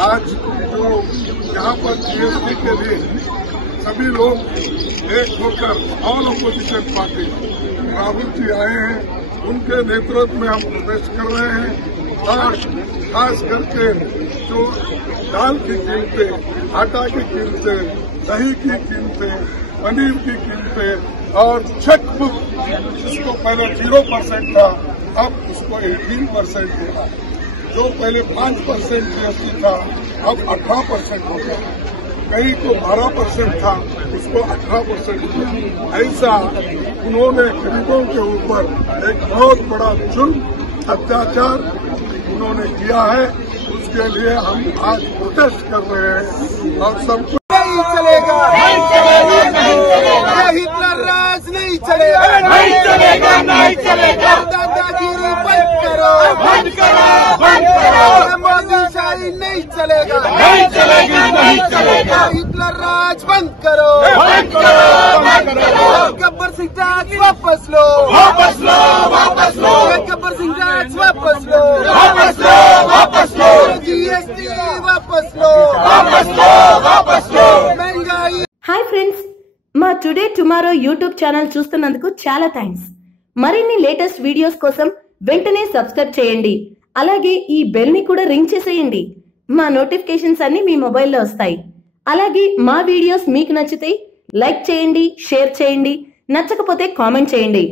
आज जो यहाँ पर जीएसटी के लिए सभी लोग एक होकर all opposition party Rahul ji आए हैं, उनके नेतृत्व में हम प्रोटेस्ट कर रहे हैं। और खास करके जो दाल की कीमतें, आटा की कीमतें, दही की कीमतें, पनीर की कीमतें और चेकबुक जिसको पहले 0% था अब उसको 18% हुआ, जो पहले 5% जीएसटी था अब 18% हो गया, कहीं तो 12% था उसको 18% हुआ। ऐसा उन्होंने गरीबों के ऊपर एक बहुत बड़ा जुल्म अत्याचार उन्होंने किया है। उसके लिए हम आज प्रोटेस्ट कर रहे हैं और सबको नहीं चलेगा, नहीं चलेगा, नहीं चलेगा, हिटलर राज नहीं चलेगा, नहीं चलेगा, नहीं चलेगा, दादागिरी बंद करो, बंद करो, बंद करो, मोदीशाही नहीं चलेगा, नहीं चलेगा, नहीं चलेगा, हिटलर राज बंद करो, बंद करो, बंद करो, गब्बर सिंह टैक्स वापस लो, वापस लो, वापस लो, गब्बर सिंह टैक्स वापस लो, वापस लो, वापस लो, जीएसटी वापस लो, वापस लो, वापस लो। హాయ్ ఫ్రెండ్స్, మా టుడే టుమారో యూట్యూబ్ ఛానల్ చూస్తున్నందుకు చాలా థ్యాంక్స్. మరిన్ని లేటెస్ట్ వీడియోస్ కోసం వెంటనే సబ్స్క్రైబ్ చేయండి. అలాగే ఈ బెల్ ని కూడా రింగ్ చేసేయండి. మా నోటిఫికేషన్స్ అన్ని మీ మొబైల్లో వస్తాయి. అలాగే మా వీడియోస్ మీకు నచ్చితే లైక్ చేయండి, షేర్ చేయండి, నచ్చకపోతే కామెంట్ చేయండి.